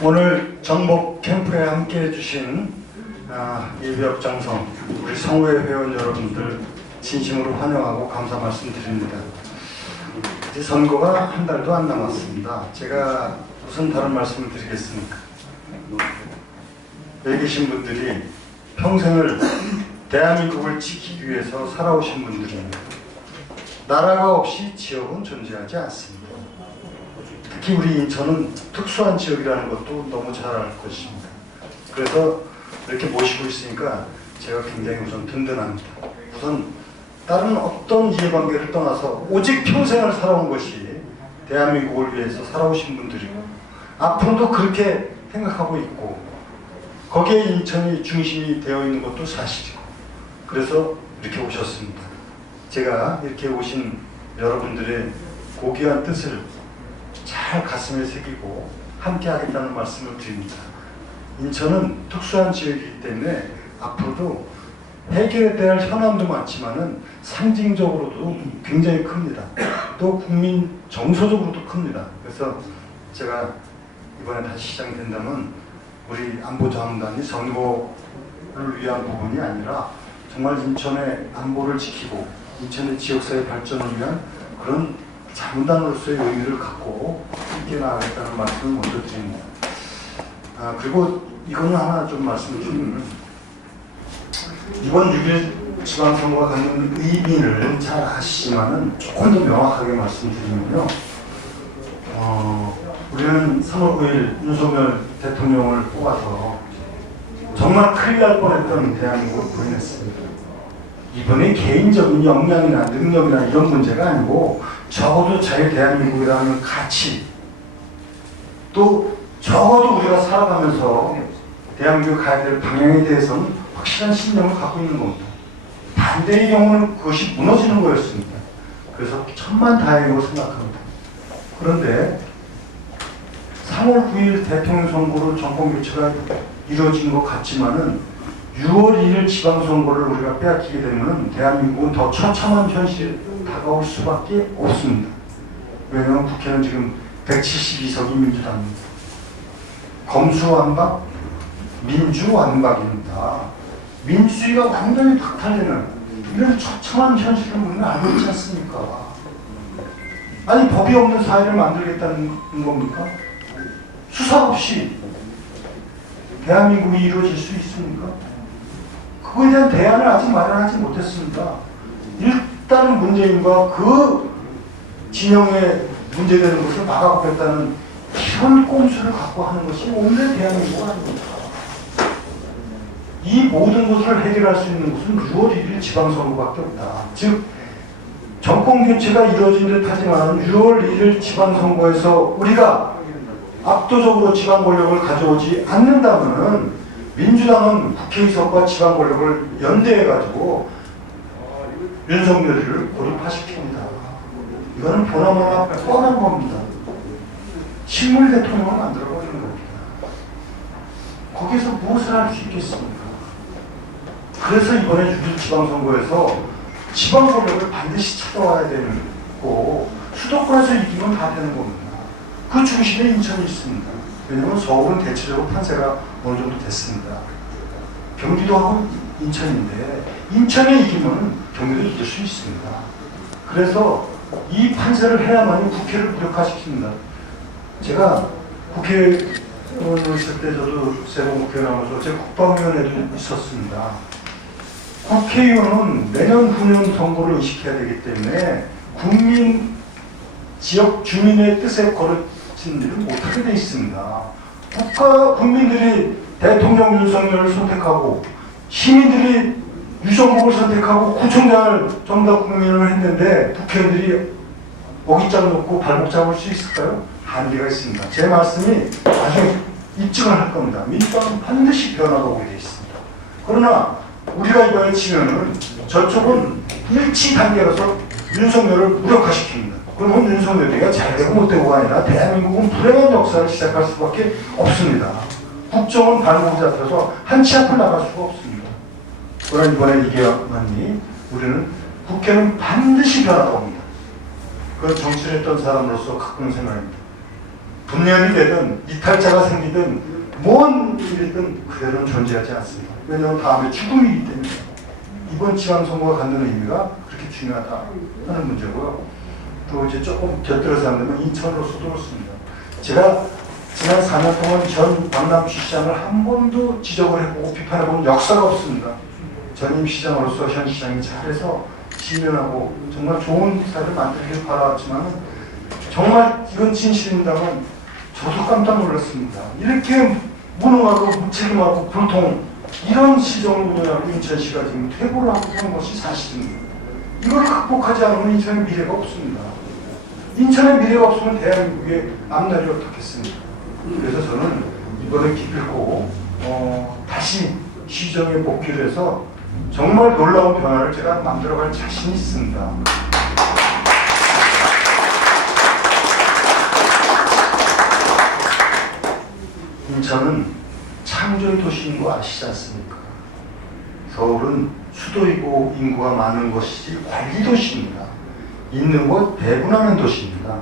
오늘 정복 캠프에 함께 해주신 예비역 장성 우리 성우회 회원 여러분들 진심으로 환영하고 감사 말씀드립니다. 이제 선거가 한 달도 안 남았습니다. 제가 무슨 다른 말씀을 드리겠습니까? 여기 계신 분들이 평생을 대한민국을 지키기 위해서 살아오신 분들입니다. 나라가 없이 지역은 존재하지 않습니다. 특히 우리 인천은 특수한 지역이라는 것도 너무 잘 알 것입니다. 그래서 이렇게 모시고 있으니까 제가 굉장히 우선 든든합니다. 우선 다른 어떤 이해관계를 떠나서 오직 평생을 살아온 것이 대한민국을 위해서 살아오신 분들이고 앞으로도 그렇게 생각하고 있고 거기에 인천이 중심이 되어 있는 것도 사실이고 그래서 이렇게 오셨습니다. 제가 이렇게 오신 여러분들의 고귀한 뜻을 잘 가슴에 새기고 함께 하겠다는 말씀을 드립니다. 인천은 특수한 지역이기 때문에 앞으로도 해결해야 될 현안도 많지만은 상징적으로도 굉장히 큽니다. 또 국민 정서적으로도 큽니다. 그래서 제가 이번에 다시 시장이 된다면 우리 안보자문단이 선거를 위한 부분이 아니라 정말 인천의 안보를 지키고 인천의 지역사회 발전을 위한 그런 자문단으로서의 의미를 갖고 함께 나가겠다는 말씀을 먼저 드립니다. 그리고 이거는 하나 좀 말씀을 드리면 이번 6.1 지방선거가 갖는 의미를 잘 아시지만은 조금 더 명확하게 말씀드리면요. 우리는 3월 9일 윤석열 대통령을 뽑아서 정말 큰일 날 뻔했던 대한민국을 구해냈습니다. 이번에 개인적인 역량이나 능력이나 이런 문제가 아니고 적어도 자유대한민국이라는 가치 또 적어도 우리가 살아가면서 대한민국이 가야 될 방향에 대해서는 확실한 신념을 갖고 있는 겁니다. 반대의 경우는 그것이 무너지는 거였습니다. 그래서 천만다행이라고 생각합니다. 그런데 3월 9일 대통령 선거로 정권 교체가 이루어진 것 같지만은 6월 1일 지방선거를 우리가 빼앗기게 되면 대한민국은 더 처참한 현실이 다가올 수밖에 없습니다. 왜냐하면 국회는 지금 172석이 민주당입니다. 검수완박, 민주완박입니다. 민주주의가 완전히 박탈되는 이런 처참한 현실을 우리는 알고 있지 않습니까? 아니 법이 없는 사회를 만들겠다는 겁니까? 수사 없이 대한민국이 이루어질 수 있습니까? 그거에 대한 대안을 아직 마련하지 못했습니다. 일단은 문재인과 그 진영에 문제되는 것을 막아보겠다는 이런 꼼수를 갖고 하는 것이 오늘의 대한민국 아닙니까? 이 모든 것을 해결할 수 있는 것은 6월 1일 지방선거밖에 없다. 즉 정권 교체가 이루어진 듯 하지만 6월 1일 지방선거에서 우리가 압도적으로 지방 권력을 가져오지 않는다면 민주당은 국회의석과 지방 권력을 연대해가지고 윤석열을 고립화시킵니다. 이거는 보나마나 뻔한 겁니다. 식물 대통령을 만들어버리는 겁니다. 거기서 무엇을 할 수 있겠습니까? 그래서 이번에 6.1 지방선거에서 지방 권력을 반드시 찾아와야 되는 거고 수도권에서 이기면 다 되는 겁니다. 그 중심에 인천이 있습니다. 왜냐하면 서울은 대체적으로 판세가 어느 정도 됐습니다. 경기도하고 인천인데 인천에 이기면 경기도 이길 수 있습니다. 그래서 이 판세를 해야만이 국회를 무력화시킵니다. 제가 국회의원으로 있을 때 저도 세 번 국회의원하면서 제가 국방위원회도 있었습니다. 국회의원은 내년 후년 선거를 의식해야 되기 때문에 국민, 지역 주민의 뜻에 거르친 일을 못하게 되어 있습니다. 국민들이 대통령 윤석열을 선택하고 시민들이 유성국을 선택하고 구청장을 전부 다 국민을 했는데 국회의원들이 먹이장 놓고 발목 잡을 수 있을까요? 한계가 있습니다. 제 말씀이 나중에 입증을 할 겁니다. 민주당은 반드시 변화가 오게 되어 있습니다. 그러나 우리가 이번에 치면은 저쪽은 일치 단계라서 윤석열을 무력화시킵니다. 그러면 윤석열이가 잘되고 못되고가 아니라 대한민국은 불행한 역사를 시작할 수밖에 없습니다. 국정은 발목을 잡혀서 한 치 앞을 나갈 수가 없습니다. 그러나 이번에 이겨야만이 우리는 국회는 반드시 변화가 옵니다. 그건 정치를 했던 사람으로서 갖고 있는 생각입니다. 분열이 되든 이탈자가 생기든 뭔 일이든 그대로는 존재하지 않습니다. 왜냐하면 다음에 죽음이기 때문에 이번 지방선거가 갖는 의미가 그렇게 중요하다 하는 문제고요. 또 이제 조금 곁들여서 한다면 인천으로서도 그렇습니다. 제가 지난 4년 동안 전 강남시장을 한 번도 지적을 해보고 비판해본 역사가 없습니다. 전임 시장으로서 현 시장이 잘해서 지면하고 정말 좋은 사회를 만들길 바라왔지만 정말 이건 진실입니다만 저도 깜짝 놀랐습니다. 이렇게 무능하고 무책임하고 불통 이런 시정을 운영하고 인천시가 지금 퇴보를 하고 있는 것이 사실입니다. 이걸 극복하지 않으면 인천의 미래가 없습니다. 인천의 미래가 없으면 대한민국의 앞날이 어떻겠습니까? 그래서 저는 이번에 기필코 다시 시정에 복귀를 해서 정말 놀라운 변화를 제가 만들어갈 자신이 있습니다. 인천은 창조의 도시인 거 아시지 않습니까? 서울은 수도이고 인구가 많은 것이지 관리도시입니다. 있는 것 배분하는 도시입니다.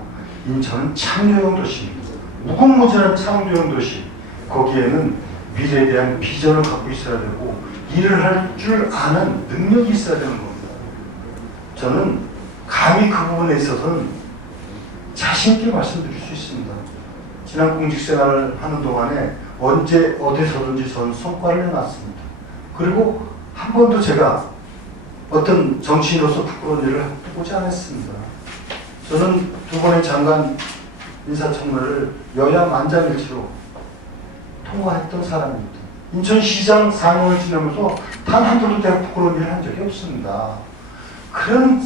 인천은 창조형 도시입니다. 무궁무진한 창조형 도시. 거기에는 미래에 대한 비전을 갖고 있어야 되고 일을 할 줄 아는 능력이 있어야 되는 겁니다. 저는 감히 그 부분에 있어서는 자신 있게 말씀드릴 수 있습니다. 지난 공직생활을 하는 동안에 언제 어디서든지 저는 성과를 내놨습니다. 그리고 한 번도 제가 어떤 정치인으로서 부끄러운 일을 해보지 않았습니다. 저는 두 번의 장관 인사청문회를 여야 만장일치로 통과했던 사람입니다. 인천시장 4년을 지내면서 단 한 번도 내가 부끄러운 일을 한 적이 없습니다. 그런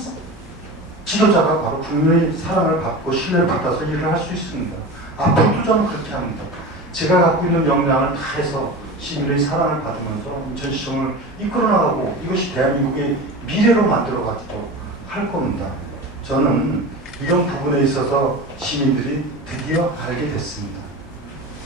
지도자가 바로 국민의 사랑을 받고 신뢰를 받아서 일을 할 수 있습니다. 앞으로도 저는 그렇게 합니다. 제가 갖고 있는 역량을 다해서 시민의 사랑을 받으면서 인천시청을 이끌어나가고 이것이 대한민국의 미래로 만들어가도록 할 겁니다. 저는 이런 부분에 있어서 시민들이 드디어 알게 됐습니다.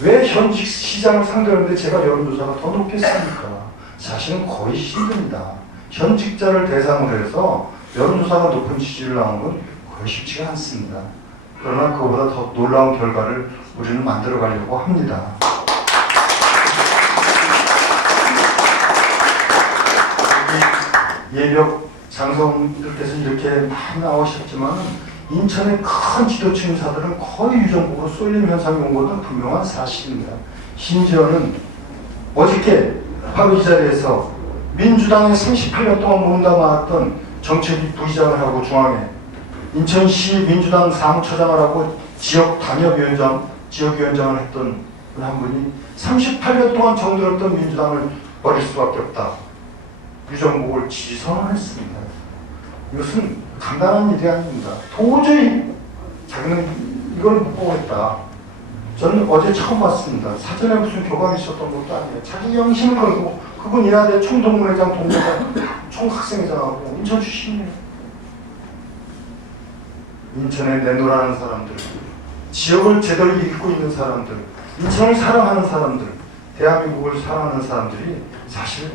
왜 현직 시장을 상대로 하는데 제가 여론조사가 더 높겠습니까? 사실은 거의 힘듭니다. 현직자를 대상으로 해서 여론조사가 높은 지지를 나온 건 거의 쉽지가 않습니다. 그러나 그보다 더 놀라운 결과를 우리는 만들어 가려고 합니다. 예벽 장성들께서 이렇게 많이 나오셨지만 인천의 큰 지도층 인사들은 거의 유정국으로 쏠림 현상이 온 것은 분명한 사실입니다. 심지어는 어저께 합의 자리에서 민주당의 38년 동안 몸담아왔던 정책위 부의장을 하고 중앙에 인천시 민주당 사무처장을 하고 지역위원장을 했던 한 분이 38년 동안 정들었던 민주당을 버릴 수밖에 없다. 유정국을 지지선언했습니다. 이것은 간단한 일이 아닙니다. 도저히 자기는 이걸 못 보겠다. 저는 어제 처음 봤습니다. 사전에 무슨 교감이 있었던 것도 아니에요. 자기 영심을 걸고 그분 인하대 총동문회장 동료장 총학생회장하고 인천 출신이에요. 인천에 내노라는 사람들, 지역을 제대로 읽고 있는 사람들, 인천을 사랑하는 사람들, 대한민국을 사랑하는 사람들이 사실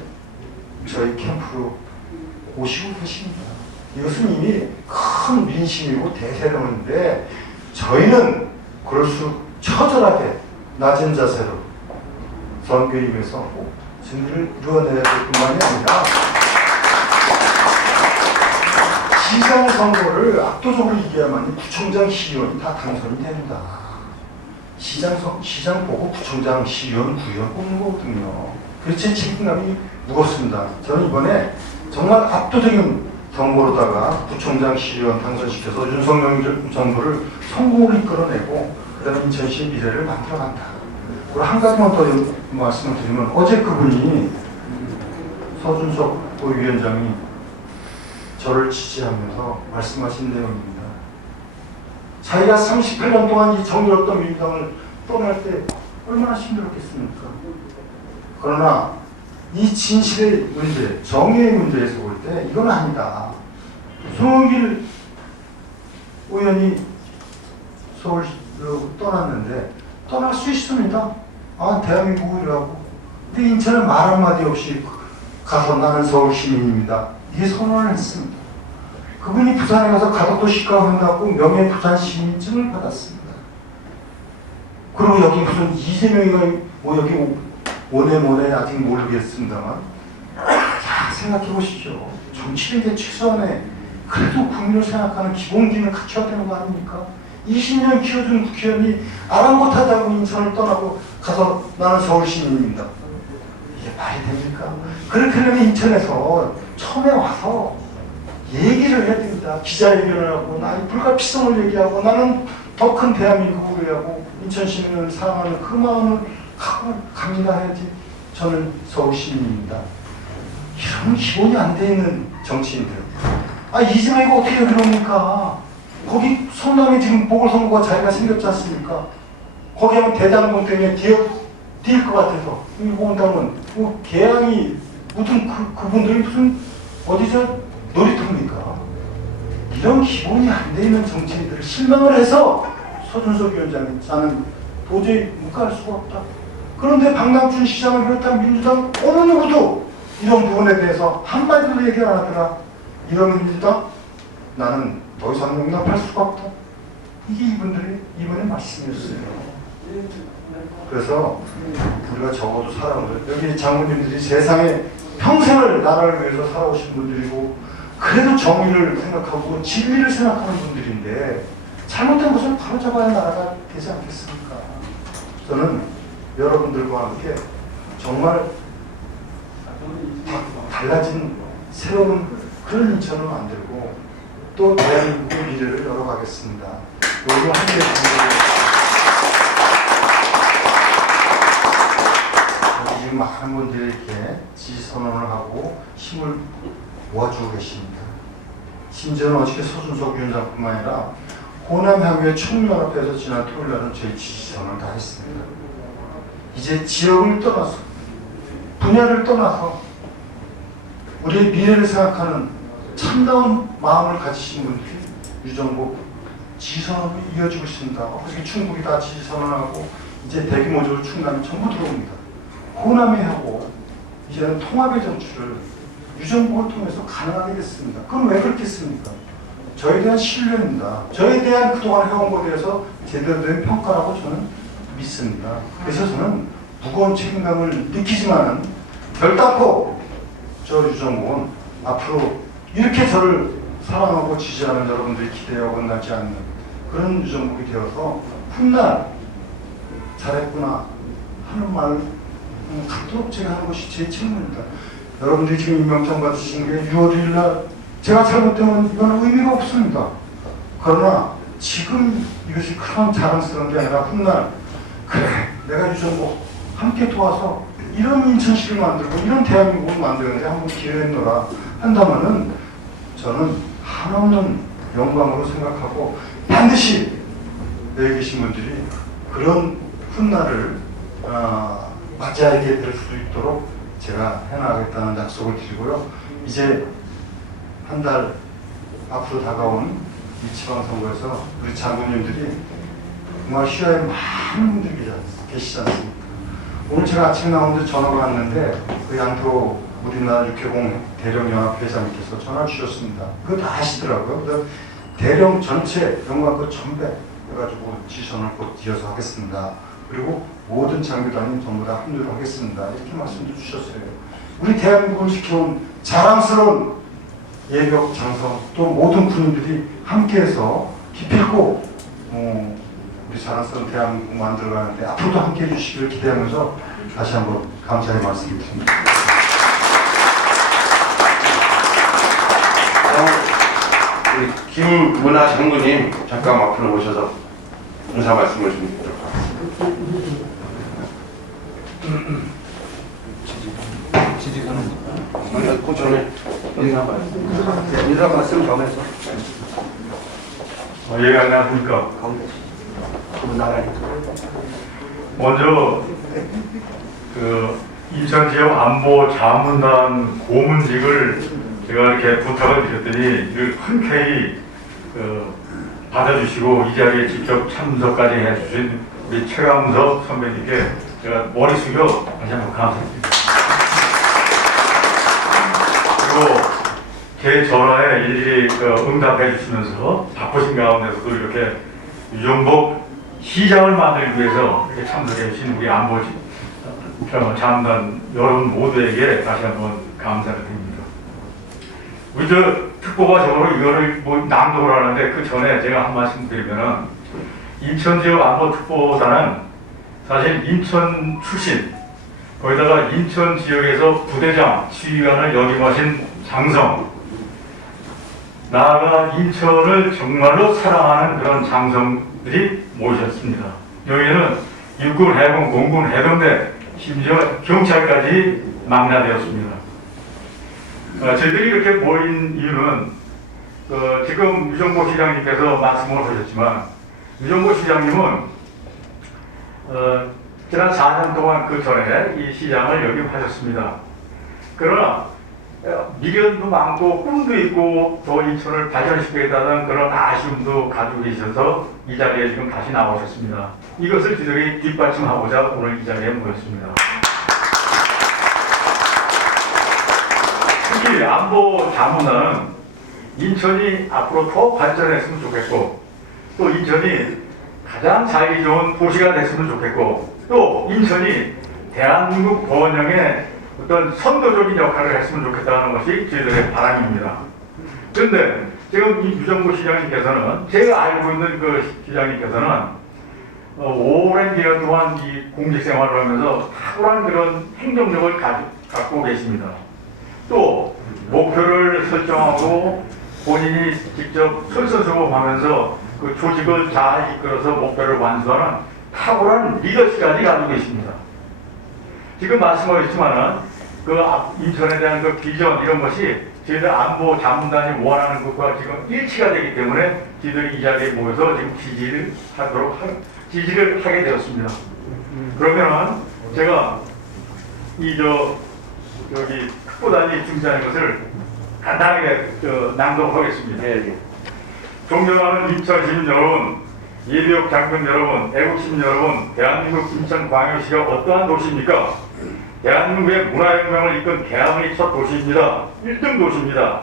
저희 캠프로 오시고 계십니다. 이것은 이미 큰 민심이고 대세론인데 저희는 그럴 수 처절하게 낮은 자세로 선거에 임해서 승리를 이루어내야 될 뿐만이 아니라 시장 선거를 압도적으로 이겨야만 구청장, 시의원이 다 당선이 됩니다. 시장 보고 구청장, 시의원, 구의원 뽑는 거거든요. 그래서 제 책임감이 무겁습니다. 저는 이번에 정말 압도적인 선거로다가 구청장, 시의원 당선시켜서 윤석열 정부를 성공으로 이끌어내고 그 다음에 인천시 미래를 만들어간다. 그리고 한 가지만 더 말씀을 드리면 어제 그분이 서준석 위원장이 저를 지지하면서 말씀하신 내용입니다. 자기가 38년 동안 이 정들었던 민주당을 떠날 때 얼마나 힘들었겠습니까? 그러나 이 진실의 문제, 정의의 문제에서 볼 때 이건 아니다. 송영길 의원이 서울로 떠났는데 떠날 수 있습니다. 아, 대한민국이라고. 근데 인천은 말 한마디 없이 가서 나는 서울 시민입니다. 이게 선언을 했습니다. 그분이 부산에 가서 가덕도 시가항 갖고 명예 부산 시민증을 받았습니다. 그리고 여기 무슨 이재명이가 뭐 여기 오네 아직 모르겠습니다만, 자 생각해 보십시오. 정치인의 최소한의 그래도 국민을 생각하는 기본기는 갖춰야 되는 거 아닙니까? 20년 키워준 국회의원이 아랑곳하다고 인천을 떠나고 가서 나는 서울 시민입니다. 이게 말이 됩니까? 그렇게 하면 인천에서 처음에 와서 얘기를 해야 됩니다. 기자회견을 하고 나의 불가피성을 얘기하고 나는 더 큰 대한민국을 위하고 인천 시민을 사랑하는 그 마음을 갖고 갑니다 해야지. 저는 서울 시민입니다. 이런 기본이 안 돼 있는 정치인들. 이재명이가 어떻게 그럽니까? 거기 성남에 지금 보궐선거가 자리가 생겼지 않습니까? 거기 하면 대장동 때문에 뛸 것 같아서 이거 온다면 뭐 개항이 무슨 그분들이 무슨 어디서 놀이터입니까? 이런 기본이 안 돼 있는 정치인들을 실망을 해서 서준석 위원장이 나는 도저히 묵과할 수가 없다. 그런데 박남춘 시장을 비롯한 민주당 어느 누구도 이런 부분에 대해서 한마디도 얘기 안 하더라. 이런 민주당 나는 더 이상 용납할 수가 없다. 이게 이번의 말씀이었어요. 그래서 우리가 적어도 사람들, 여기 장군님들이 세상에 평생을 나라를 위해서 살아오신 분들이고 그래도 정의를 생각하고 진리를 생각하는 분들인데 잘못된 것을 바로잡아야 나라가 되지 않겠습니까? 저는 여러분들과 함께 정말 달라진 새로운 그런 인천을 만들고 또 대한민국의 미래를 열어가겠습니다. 모두 함께 지금 많은 분들이 이렇게 지지선언을 하고 힘을 모아주고 계십니다. 심지어는 어저께 서준석 위원장뿐만 아니라 호남향후의 총연합회에서 지난 토요일날은 저희 지지선언을 다 했습니다. 이제 지역을 떠나서 분야를 떠나서 우리의 미래를 생각하는 참다운 마음을 가지신 분들이 유정복 지지선언이 이어지고 있습니다. 어저께 충북이 다 지지선언하고 이제 대규모적으로 충남이 전부 들어옵니다. 호남이 하고 이제는 통합의 정치를 유정복을 통해서 가능하게 됐습니다. 그건 왜 그렇겠습니까? 저에 대한 신뢰입니다. 저에 대한 그동안 해온 것에 대해서 제대로 된 평가라고 저는 믿습니다. 그래서 저는 무거운 책임감을 느끼지만은 결단코 저 유정복은 앞으로 이렇게 저를 사랑하고 지지하는 여러분들이 기대에 어긋나지 않는 그런 유정복이 되어서 훗날 잘했구나 하는 말 갖도록 제가 하는 것이 제 책무입니다. 여러분들이 지금 임명장 받으신 게 6월 1일 날 제가 잘못되면 이건 의미가 없습니다. 그러나 지금 이것이 큰 자랑스러운 게 아니라 훗날 그래 내가 유정복 함께 도와서 이런 인천시를 만들고 이런 대한민국을 만드는데 한번 기여했노라 한다면은 저는 한없는 영광으로 생각하고 반드시 여기 계신 분들이 그런 훗날을 맞이하게 될 수 있도록 제가 해나가겠다는 약속을 드리고요. 이제 한 달 앞으로 다가온 이 지방선거에서 우리 장군님들이 정말 시야에 많은 분들이 계시지 않습니까? 오늘 제가 아침에 나오는데 전화가 왔는데 그 양토 우리나라 육해공 대령연합 회장님께서 전화를 주셨습니다. 그거 다 아시더라고요. 그래서 대령 전체 영광급 전배 해가지고 지선을 꼭 이어서 하겠습니다. 그리고 모든 장교단이 전부 다 합류를 하겠습니다. 이렇게 말씀도 주셨어요. 우리 대한민국을 지켜온 자랑스러운 예벽 장성 또 모든 군인들이 함께해서 기필코 우리 자랑스러운 대한민국 만들어가는데 앞으로도 함께해 주시기를 기대하면서 다시 한번 감사의 말씀을 드립니다. 우리 김문하 장군님 잠깐 앞으로 모셔서 인사 말씀을 좀 드리도록 하겠습니다. 그 전에 인사 말씀 겸해서 얘기 안 나왔으니까 먼저 그 인천 지역 안보 자문단 고문직을 제가 이렇게 부탁을 드렸더니 이걸 흔쾌히 받아주시고 이 자리에 직접 참석까지 해주신 우리 최강석 선배님께 제가 머리 숙여 다시 한번 감사드립니다. 그리고 제 전화에 일일이 응답해 주시면서 바쁘신 가운데서도 이렇게 유정복 시장을 만들기 위해서 이렇게 참석해 주신 우리 안보 자문단 여러분 모두에게 다시 한번 감사를 드립니다. 우리 특보가 저로 이거를 낭독을 하는데 그 전에 제가 한 말씀 드리면은 인천 지역 안보 특보단은 사실 인천 출신, 거기다가 인천 지역에서 부대장, 지휘관을 역임하신 장성, 나아가 인천을 정말로 사랑하는 그런 장성들이 모이셨습니다. 여기는 육군, 해군, 공군, 해병대, 심지어 경찰까지 망라되었습니다. 저희들이 이렇게 모인 이유는 지금 유정보 시장님께서 말씀을 하셨지만 유정보 시장님은 지난 4년 동안 그 전에 이 시장을 역임하셨습니다. 그러나 미련도 많고 꿈도 있고 더 인천을 발전시키겠다는 그런 아쉬움도 가지고 계셔서 이 자리에 지금 다시 나오셨습니다. 이것을 저희들이 뒷받침하고자 오늘 이 자리에 모였습니다. 특히 안보 자문단은 인천이 앞으로 더 발전했으면 좋겠고 또 인천이 가장 살기 좋은 도시가 됐으면 좋겠고 또 인천이 대한민국 번영의 어떤 선도적인 역할을 했으면 좋겠다는 것이 저희들의 바람입니다. 그런데 지금 이 유정보 시장님께서는 제가 알고 있는 그 시장님께서는 오랜 기간 동안 이 공직 생활을 하면서 탁월한 그런 행정력을 갖고 계십니다. 또 목표를 설정하고 본인이 직접 솔선수범하면서 그 조직을 잘 이끌어서 목표를 완수하는 탁월한 리더십까지 가지고 계십니다. 지금 말씀하셨지만은 그 인천에 대한 그 비전 이런 것이 저희들 안보 자문단이 원하는 것과 지금 일치가 되기 때문에 저희들이 이 자리에 모여서 지금 지지를 하게 되었습니다. 그러면은 제가 여기 특보단이 중시하는 것을 간단하게 낭독하겠습니다. 존경하는 인천 시민 여러분, 예비역 장병 여러분, 애국 시민 여러분, 대한민국 인천광역시가 어떠한 도시입니까? 대한민국의 문화혁명을 이끈 개항의 첫 도시입니다. 1등 도시입니다.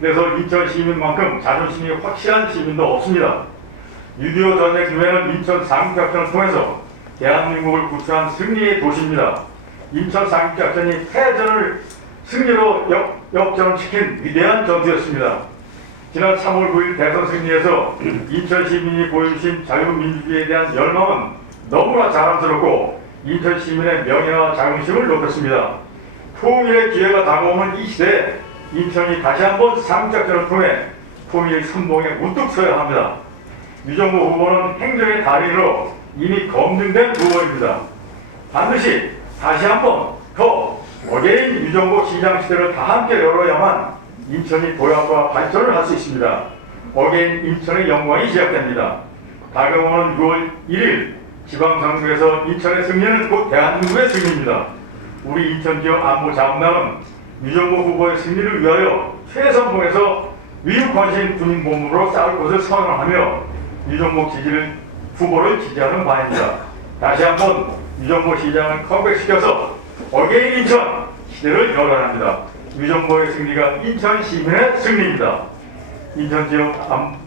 그래서 인천 시민만큼 자존심이 확실한 시민도 없습니다. 6.25 전쟁 이후에는 인천 상륙작전을 통해서 대한민국을 구출한 승리의 도시입니다. 인천 상륙작전이 패전을 승리로 역전을 시킨 위대한 전투였습니다. 지난 3월 9일 대선 승리에서 인천 시민이 보여주신 자유민주주의에 대한 열망은 너무나 자랑스럽고 인천 시민의 명예와 자긍심을 높였습니다. 통일의 기회가 다가오는 이 시대에 인천이 다시 한번 상륙작전을 통해 통일 선봉에 우뚝 서야 합니다. 유정보 후보는 행정의 달인으로 이미 검증된 후보입니다. 반드시 다시 한번 더 어게인 유정보 시장 시대를 다 함께 열어야만 인천이 도약과 발전을 할 수 있습니다. 어게인 인천의 영광이 시작됩니다. 다가오는 6월 1일 지방선거에서 인천의 승리는 곧 대한민국의 승리입니다. 우리 인천 지역 안보 자문단은 유정보 후보의 승리를 위하여 최선봉에서 위육관심 군인본부로 싸울 것을 선언하며 유정보 후보를 지지하는 바입니다. 다시 한번 유정보 시장을 컴백시켜서 어게인 인천 시대를 열어야 합니다. 유정보의 승리가 인천 시민의 승리입니다. 인천 지역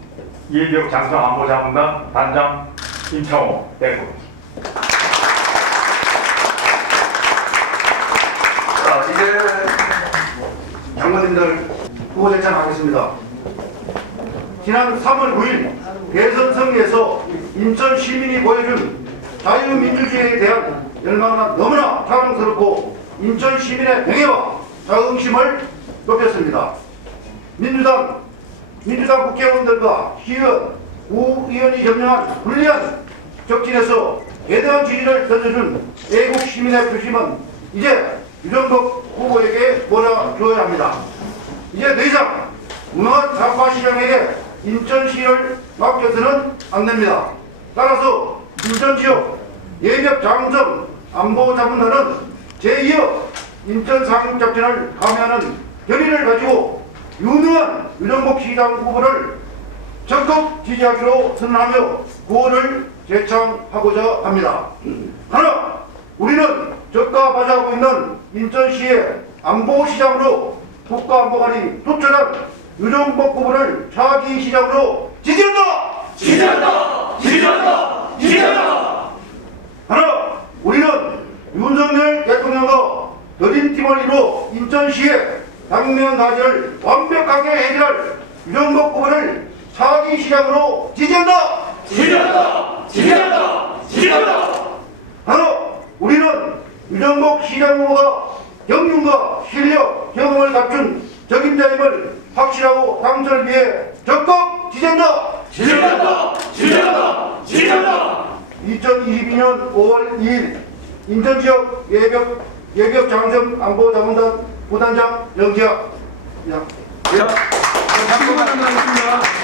예비역 장성 안보 자문단 단장 임창호 대표. 자, 이제 장관님들 후보 제청하겠습니다. 지난 3월 9일 대선 승리에서 인천 시민이 보여준 자유민주주의에 대한 열망은 너무나 자랑스럽고 인천 시민의 명예와 자긍심을 높였습니다. 민주당 국회의원들과 시의원, 구의원이 점령한 불리한 적진에서 대대한 지지를 던져준 애국 시민의 표심은 이제 유정복 후보에게 몰아줘야 합니다. 이제 더 이상 무능한 장과시장에게 인천시를 맡겨서는 안 됩니다. 따라서 인천지역 예비역 장성 안보자문단은 제2의 인천 상륙작전을 감행하는 결의를 가지고 유능한 유정복 시장 후보를 적극 지지하기로 선언하며 구호를 제창하고자 합니다. 하나, 우리는 적과 바자하고 있는 인천시의 안보시장으로 국가안보관이 투철한 유정복 후보를 차기 시장으로 지지한다! 지지한다! 지지한다! 지지한다! 인천시의 당면 과제를 완벽하게 해결할 유정복 후보를 차기시장으로 지지한다! 바로 우리는 유정복 시장 후보가 경륜과 실력, 경험을 갖춘 적임자임을 확실하고 당선을 위해 적극 지지한다! 2022년 5월 2일 인천지역 예벽 장성 안보자문단 부단장 영지학. 자, 잠깐만 하겠습니다.